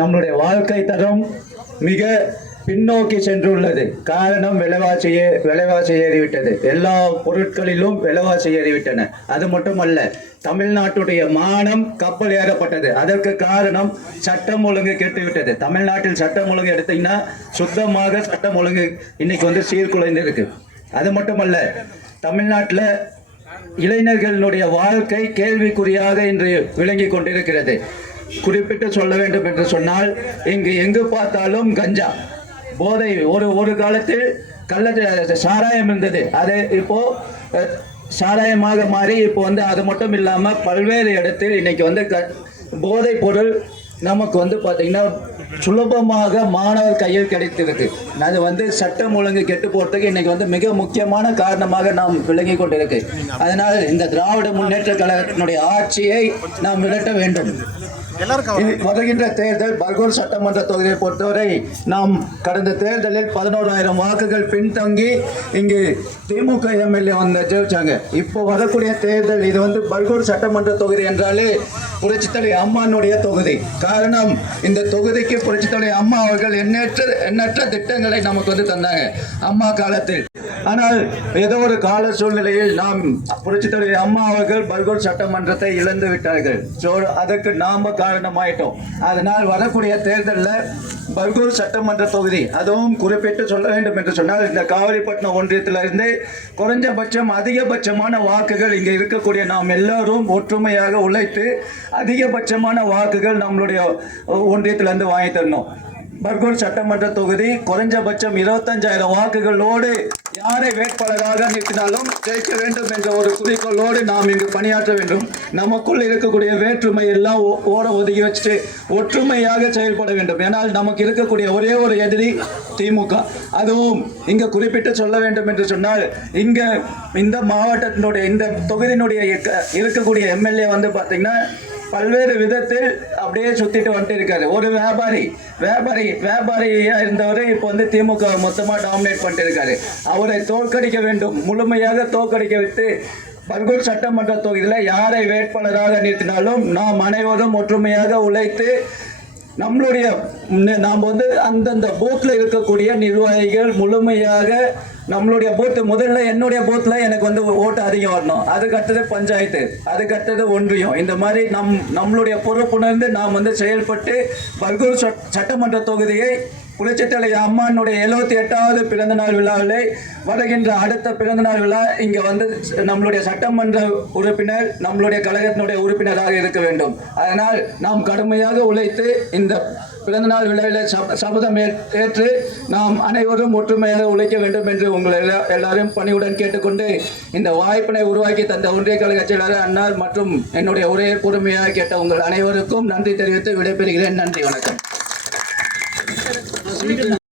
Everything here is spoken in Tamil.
நம்முடைய வாழ்க்கை தரம் மிக பின்னோக்கி சென்றுள்ளது. காரணம் விலைவாசி ஏறிவிட்டது. எல்லா பொருட்களிலும் விலைவாசி ஏறிவிட்டன. அது மட்டுமல்ல, தமிழ்நாட்டுடைய மானம் கப்பல் ஏறப்பட்டது. அதற்கு காரணம் சட்டம் ஒழுங்கு கெட்டுவிட்டது. தமிழ்நாட்டில் சட்டம் ஒழுங்கு எடுத்தீங்கன்னா சுத்தமாக சட்டம் ஒழுங்கு இன்னைக்கு சீர்குலைந்து இருக்கு. அது மட்டுமல்ல, தமிழ்நாட்டில் இளைஞர்களுடைய வாழ்க்கை கேள்விக்குறியாக இன்று விளங்கி கொண்டிருக்கிறது. குறிப்பிட்டு சொல்ல வேண்டும் என்று சொன்னால், இங்கு எங்கு பார்த்தாலும் கஞ்சா போதை. ஒரு காலத்தில் சாராயம் இருந்தது, அது இப்போ சாராயமாக மாறி இப்போ அது மட்டும் இல்லாமல் பல்வேறு இடத்தில் இன்னைக்கு போதை பொருள் நமக்கு பார்த்தீங்கன்னா சுலபமாக மாணவர் கையில் கிடைத்திருக்கு. அது சட்டம் ஒழுங்கு கெட்டு போறதுக்கு இன்னைக்கு மிக முக்கியமான காரணமாக நாம் விளங்கி கொண்டிருக்கு. அதனால் இந்த திராவிட முன்னேற்ற கழகத்தினுடைய ஆட்சியை நாம் விரட்ட வேண்டும். வருகின்ற தேர்தல் பர்கூர் சட்டமன்ற தொகுதியை பொறுத்தவரை நாம் கடந்த தேர்தலில் 11,000 வாக்குகள் பின்தங்கி இங்கு திமுக எம்எல்ஏ ஜெயிச்சாங்க. இப்போ வரக்கூடிய தேர்தல் இது பர்கூர் சட்டமன்ற தொகுதி என்றாலே புரட்சித்தலை அம்மானுடைய தொகுதி. காரணம், இந்த தொகுதிக்கு புரட்சித்தலை அம்மா அவர்கள் எண்ணற்ற திட்டங்களை நமக்கு தந்தாங்க அம்மா காலத்தில். ஆனால் ஏதோ ஒரு கால சூழ்நிலையில் நாம் புரட்சித்தலை அம்மா அவர்கள் பர்கூர் சட்டமன்றத்தை இழந்து விட்டார்கள். அதற்கு நாம காரணமாயிட்டோம். அதனால் வரக்கூடிய தேர்தலில் பர்கூர் சட்டமன்ற தொகுதி, அதுவும் குறிப்பிட்டு சொல்ல வேண்டும் என்று சொன்னால், இந்த காவிரிப்பட்டினம் ஒன்றியத்திலிருந்து குறைஞ்சபட்சம் அதிகபட்சமான வாக்குகள் இங்கே இருக்கக்கூடிய நாம் எல்லோரும் ஒற்றுமையாக உழைத்து அதிகபட்சமான வாக்குகள் நம்மளுடைய ஒன்றியத்திலிருந்து வாங்கி தரணும். பர்கூர் சட்டமன்ற தொகுதி குறைஞ்சபட்சம் 25,000 வாக்குகளோடு யாரை வேட்பாளராக நிறுத்தினாலும் ஜெயிக்க வேண்டும் என்ற ஒரு குறிக்கோளோடு நாம் இங்கு பணியாற்ற வேண்டும். நமக்குள் இருக்கக்கூடிய வேற்றுமை எல்லாம் ஒதுக்கி வச்சுட்டு ஒற்றுமையாக செயல்பட வேண்டும். ஏன்னால் நமக்கு இருக்கக்கூடிய ஒரே ஒரு எதிரி திமுக. அதுவும் இங்க குறிப்பிட்டு சொல்ல வேண்டும் என்று சொன்னால், இங்க இந்த மாவட்டத்தினுடைய இந்த தொகுதியினுடைய இருக்கக்கூடிய எம்எல்ஏ பார்த்தீங்கன்னா பல்வேறு விதத்தில் அப்படியே சுத்திட்டு வந்துட்டு இருக்காரு. ஒரு வியாபாரியா இருந்தவரை இப்போ திமுக மொத்தமாக டாமினேட் பண்ணிட்டு இருக்காரு. அவரை தோற்கடிக்க வேண்டும், முழுமையாக தோற்கடிக்க வைத்து பர்கூர் சட்டமன்ற தொகுதியில் யாரை வேட்பாளராக நிறுத்தினாலும் நாம் அனைவரும் ஒற்றுமையாக உழைத்து நாம் அந்தந்த பூத்தில் இருக்கக்கூடிய நிர்வாகிகள் முழுமையாக நம்மளுடைய பூத்து, முதல்ல என்னுடைய பூத்தில் எனக்கு ஓட்டு அதிகம் வரணும். அதுக்கடுத்தது பஞ்சாயத்து, அதுக்கடுத்தது ஒன்றியம். இந்த மாதிரி நம்மளுடைய பொறுப்புணர்ந்து நாம் செயல்பட்டு பர்கூர் சட்டமன்ற தொகுதியை புரட்சித்தலை அம்மானுடைய 78வது பிறந்தநாள் விழாவிலே வருகின்ற அடுத்த பிறந்தநாள் விழா இங்கே நம்மளுடைய சட்டமன்ற உறுப்பினர் நம்மளுடைய கழகத்தினுடைய உறுப்பினராக இருக்க வேண்டும். அதனால் நாம் கடுமையாக உழைத்து இந்த பிறந்தநாள் விழாவில் சபதம் ஏற்று நாம் அனைவரும் ஒற்றுமையாக உழைக்க வேண்டும் என்று உங்களை எல்லாரும் பணியுடன் கேட்டுக்கொண்டு, இந்த வாய்ப்பினை உருவாக்கி தந்த ஒன்றிய கழக செயலாளர் அன்னார் மற்றும் என்னுடைய உரையை பொறுமையாக கேட்ட உங்கள் அனைவருக்கும் நன்றி தெரிவித்து விடைபெறுகிறேன். நன்றி, வணக்கம்.